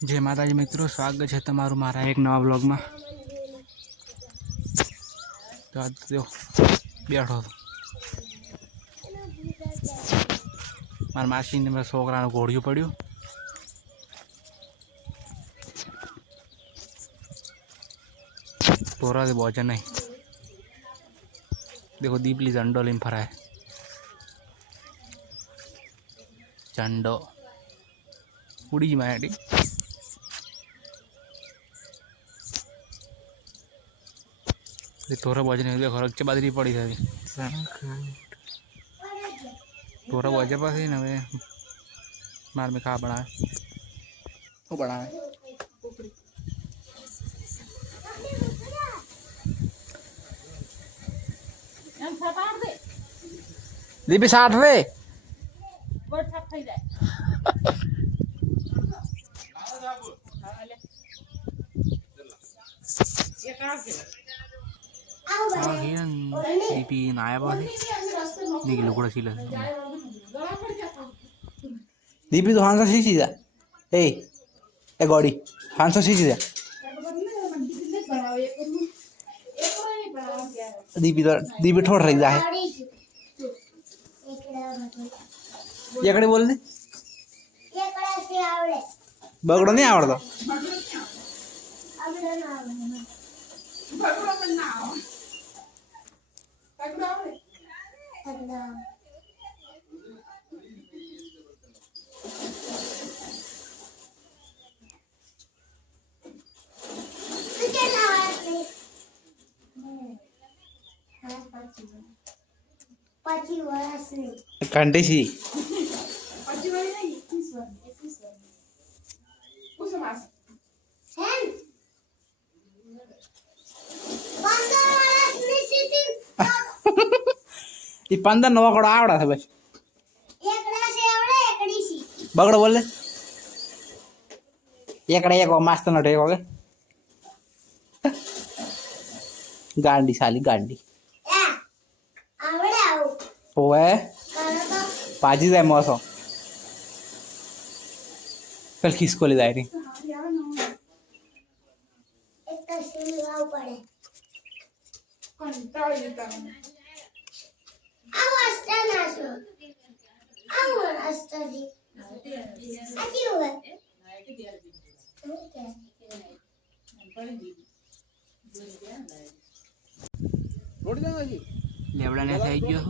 जय माताजी मित्रों, स्वागत है तमारू मारा एक नवा ब्लॉग में। तो आज जो बैठो मार मासी ने मेरा छोकरा घोड़ियों पड़्यो तोरा से बहुत नहीं। देखो दीपली झंडो लेन फरा है, झंडो उड़ी माटी तोरा बज नहीं देखो रक्चे बादरी पड़ी थी तोरा बजे पास ही ना मार में खा बना वो बना है दीपी 60 रे दीपी नाया बात निकल गुड़ा सीला दीपी तो 500 सी चीज है ए गॉडी 500 सी चीज है दीपी ठोड़ रही है ये कड़े बोल दे बगड़ो नहीं आवड़ता कंटे सी ये 15 नवा कोड़ा आवड़ा था बस बगड़ो बोल दे एकड़े एक मस्त नटे हो गए गांडी साली गांडी ओए पाजी जाए मौसम कल किसको ले जाए रही लेवड़ा ने खाई गयो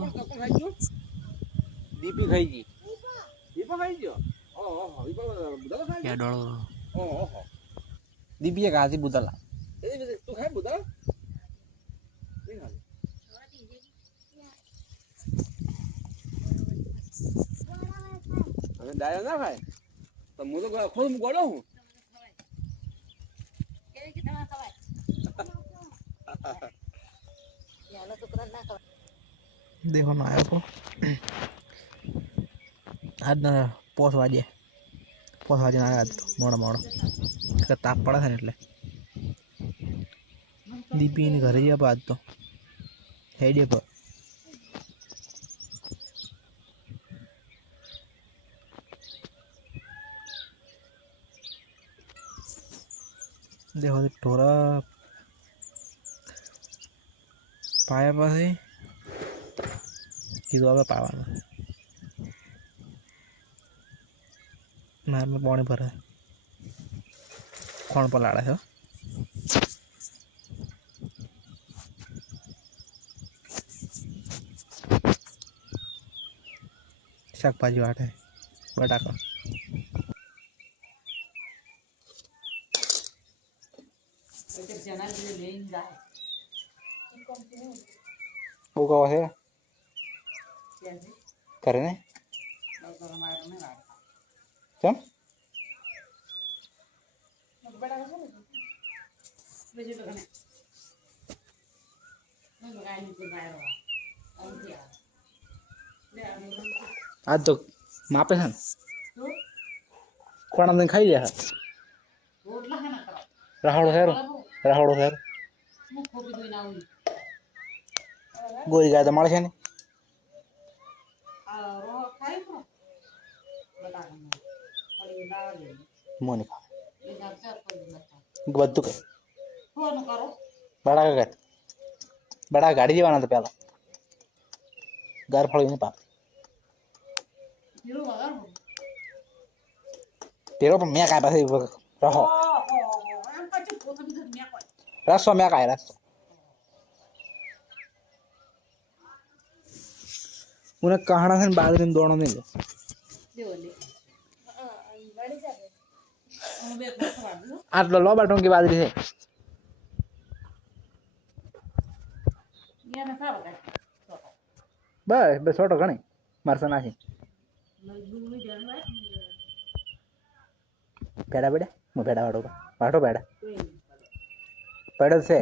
दीपी खाई जी दीपा खाई गयो ओहो दीपा बुदा खाई क्या डरो ओहो दीपी ये गाजी बुदला ए तू खाई बुदा नहीं खा अबे दाया ना खाए तो मुझे को खुद गोड़ो हूं के कितना खवाए याला तो करना ना देखो ना आया को आज ना पोस वाजे ना आज तो मोड़ा मोड़ा का ताप पड़ा था એટલે दीपी ने घरे जा आज तो हेडे पर देखो टोरा पाया पासे कीधुं आवे पावानो मार में पानी भरे कोण पलाड़े है शाकभाजी वाटे बटाका वो कहो है करने क्या आज तो मापे है कोण दिन खाई लिया राहोड़ो है गोरी गाय तो मारे छे ने मोनी खा બધું કઈ બડા ગાડી બડા ગાડી જવાના હતા પેલા ગાર ફળીને પાપ તેરો પણ મેં કાંઈ પાસે રહો રસો મેં કાંઈ રસો મને કહાણા છે બાજરીનો દોણો નહીં લો આટલો લોબા ટોંકી બાજરી છે બસ બસ છોટો ઘણી મારસા નાખી પેડા પેડા હું પેડા વાળો વાટો પેડા પેડા છે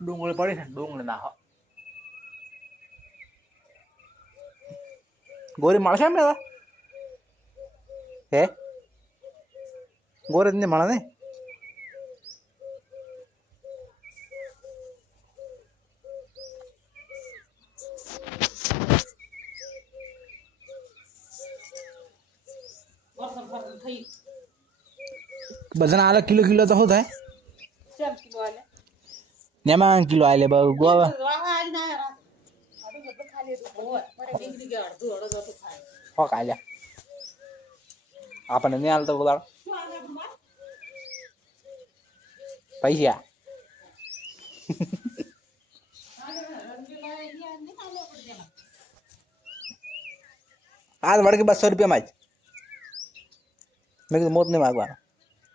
ડુંગળી પડી છે ડુંગળી નાખો ગોરી મળશે એમ હે ગોરી ને મળે ને બધાને આલે કિલો કિલો તો શું થાય નેમાં કિલો આલે ગોવા હો કાલ્યા આપણને નહીં હાલતો બોલાડો પૈસા આજ વળગે 200 રૂપિયામાં જ મેં કીધું મોત નહીં માગવાનો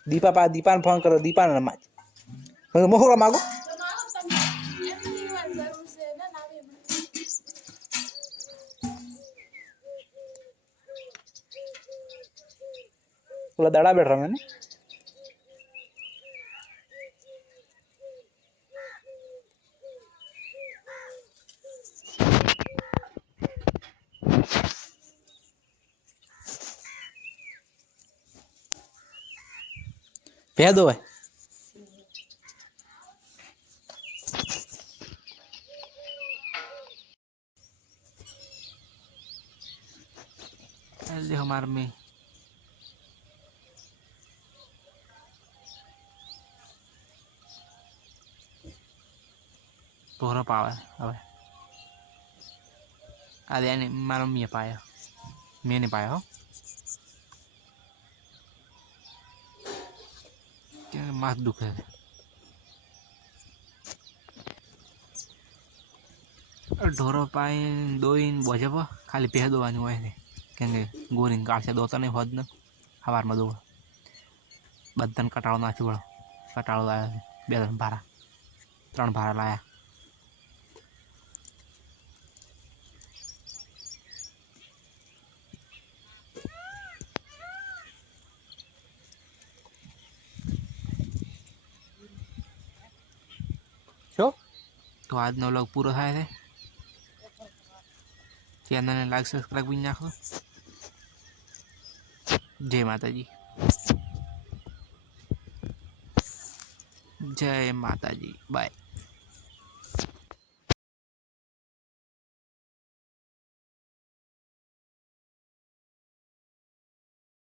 દીપાને ફોન કરો દીપાને રમાજ મેં મોહરા માગો ઓલા દાડા બેઠ રમે ને ભે દો ભાઈ देखो हमारे में ઢોરો પાવે હવે આજે એને મારો મેં પાયો મેં નહીં પાયો કે માથું દુખે છે ઢોરો પાઈ દોઈને બોજે ખાલી પહે દોવાની હોય છે કેમ કે ગોરીને કાઢશે દોતા નહીં હોત ને સવારમાં દોડ બધાને કટાળો નાખ્યો પડો કટાળો લાવ્યો છે 2 ભારા 3 ભારા લાયા તો આજનો વ્લોગ પૂરો થાય છે ચેનલને લાઈક સબસ્ક્રાઈબ કરી નાખો જય માતાજી જય માતાજી બાય